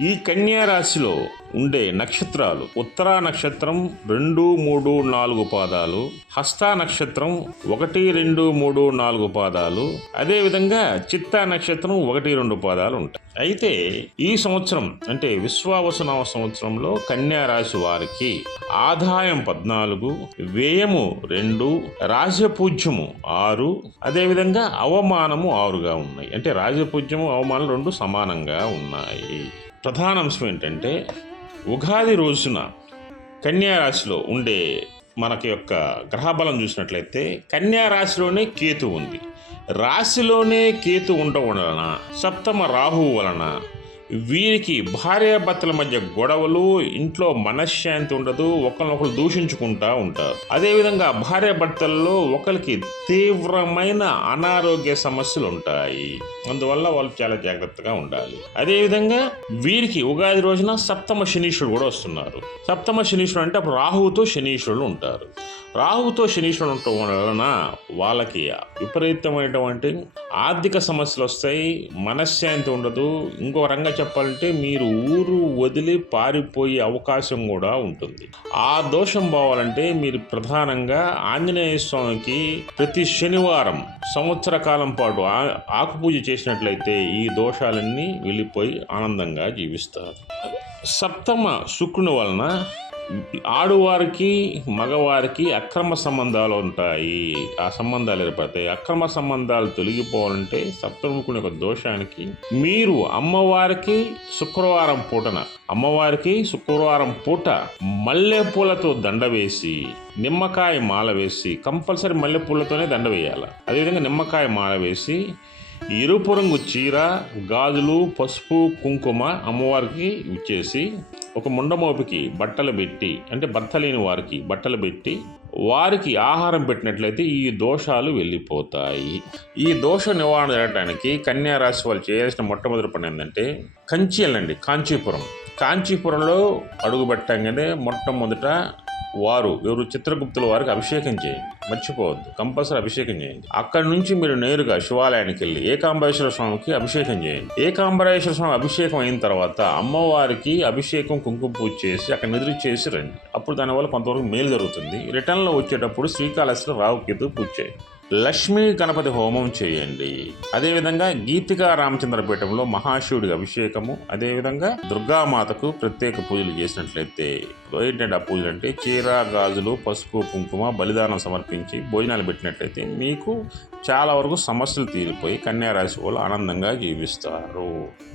ఈ కన్యా రాశిలో ఉండే నక్షత్రాలు. ఉత్తరా నక్షత్రం రెండు మూడు నాలుగు పాదాలు. హస్త నక్షత్రం ఒకటి రెండు మూడు నాలుగు పాదాలు. అదేవిధంగా చిత్తా నక్షత్రం ఒకటి రెండు పాదాలు ఉంటాయి. అయితే ఈ సంవత్సరం అంటే విశ్వావసనవ సంవత్సరంలో కన్యా రాశి వారికి ఆదాయం పద్నాలుగు వ్యయము రెండు రాజపూజ్యము ఆరు అదేవిధంగా అవమానము ఆరుగా ఉన్నాయి. అంటే రాజపూజ్యము అవమానం రెండు సమానంగా ఉన్నాయి. ప్రధాన అంశం ఏంటంటే ఉగాది రోజున కన్యారాశిలో ఉండే మనకి యొక్క గ్రహబలం చూసినట్లయితే కన్యారాశిలోనే కేతు ఉంది. రాశిలోనే కేతు ఉండటం వలన సప్తమ రాహువు వలన వీరికి భార్యాభర్తల మధ్య గొడవలు ఇంట్లో మనశ్శాంతి ఉండదు ఒకరినొకరు దూషించుకుంటా ఉంటారు. అదేవిధంగా భార్యాభర్తల్లో ఒకరికి తీవ్రమైన అనారోగ్య సమస్యలు ఉంటాయి. అందువల్ల వాళ్ళు చాలా జాగ్రత్తగా ఉండాలి. అదేవిధంగా వీరికి ఉగాది రోజున సప్తమ శనీశ్వరుడు కూడా వస్తున్నారు. సప్తమ శనీశ్వరుడు అంటే అప్పుడు రాహువుతో శనీశ్వరులు ఉంటారు. రాహుతో శనీశ్వరుడు ఉండటం వలన వాళ్ళకి విపరీతమైనటువంటి ఆర్థిక సమస్యలు వస్తాయి మనశ్శాంతి ఉండదు ఇంకో రంగా చెప్పాలంటే మీరు ఊరు వదిలి పారిపోయే అవకాశం కూడా ఉంటుంది. ఆ దోషం పోవాలంటే మీరు ప్రధానంగా ఆంజనేయ స్వామికి ప్రతి శనివారం సంవత్సర కాలం పాటు ఆకుపూజ చేసినట్లయితే ఈ దోషాలన్నీ వెళ్ళిపోయి ఆనందంగా జీవిస్తారు. సప్తమ శుక్రుని వలన ఆడువారికి మగవారికి అక్రమ సంబంధాలు ఉంటాయి. ఆ సంబంధాలు ఏర్పడతాయి. అక్రమ సంబంధాలు తొలగిపోవాలంటే సప్తముఖుని యొక్క దోషానికి మీరు అమ్మవారికి శుక్రవారం పూటన అమ్మవారికి శుక్రవారం పూట మల్లెపూలతో దండ వేసి నిమ్మకాయ మాల వేసి కంపల్సరీ మల్లెపూలతోనే దండ వేయాలి. అదేవిధంగా నిమ్మకాయ మాల వేసి ఎరుపు రంగు చీర గాజులు పసుపు కుంకుమ అమ్మవారికి ఇచ్చేసి ఒక ముండమోపికి బట్టలు పెట్టి అంటే భర్త లేని వారికి బట్టలు పెట్టి వారికి ఆహారం పెట్టినట్లయితే ఈ దోషాలు వెళ్ళిపోతాయి. ఈ దోష నివారణ జరగడానికి కన్యా రాశి వాళ్ళు చేయాల్సిన మొట్టమొదటి పని ఏంటంటే కంచి వెళ్ళండి కాంచీపురం. కాంచీపురంలో అడుగుపెట్టంగానే మొట్టమొదట వారు ఎవరు చిత్రగుప్తుల వారికి అభిషేకం చేయండి. మర్చిపోవద్దు. కంపల్సరీ అభిషేకం చేయండి. అక్కడి నుంచి మీరు నేరుగా శివాలయానికి వెళ్ళి ఏకాంబరేశ్వర స్వామికి అభిషేకం చేయండి. ఏకాంబరేశ్వర స్వామి అభిషేకం అయిన తర్వాత అమ్మవారికి అభిషేకం కుంకుమ పూజ చేసి అక్కడ నిద్ర చేసి రండి. అప్పుడు దానివల్ల కొంతవరకు మేలు జరుగుతుంది. రిటర్న్లో వచ్చేటప్పుడు శ్రీకాళహస్తి రావు కేతు పూజ చేయండి. లక్ష్మీ గణపతి హోమం చేయండి. అదేవిధంగా గీతికా రామచంద్రపీఠంలో మహాశివుడికి అభిషేకము అదేవిధంగా దుర్గామాతకు ప్రత్యేక పూజలు చేసినట్లయితే ఏంటంటే ఆ పూజలు అంటే చీర గాజులు పసుపు కుంకుమ బలిదానం సమర్పించి భోజనాలు పెట్టినట్లయితే మీకు చాలా వరకు సమస్యలు తీరిపోయి కన్యారాశి వాళ్ళు ఆనందంగా జీవిస్తారు.